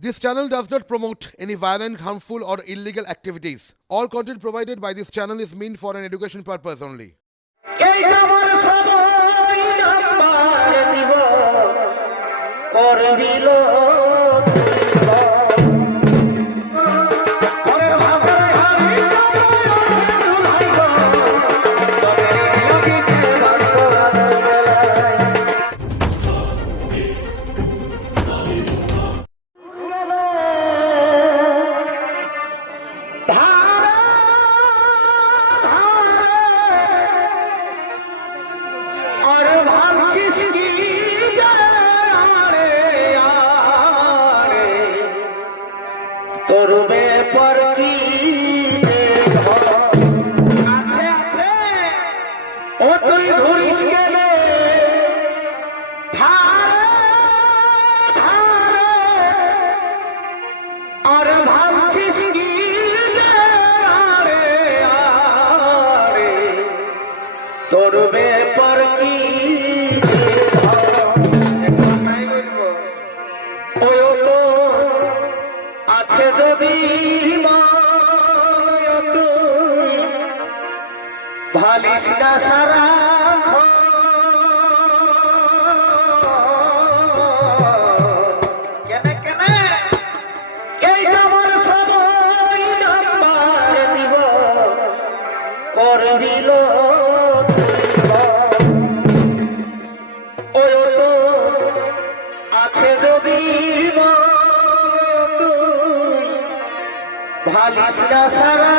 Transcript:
This channel does not promote any violent, harmful, or illegal activities. All content provided by this channel is meant for an education purpose only. এই আমার সময় number দিব করবিল তোর ব্যাপার কি আছে আছে ও তুই ধরিস গেলে ধারে ধারে আর ভাবছিস কি আরে আরে তোর ব্যাপার কি আছে যদি ভালিস না সারা কেনে কেনে এই আমার সময় নাম্বার দিব করবিল ওই আছে যদি ভালিস না সারা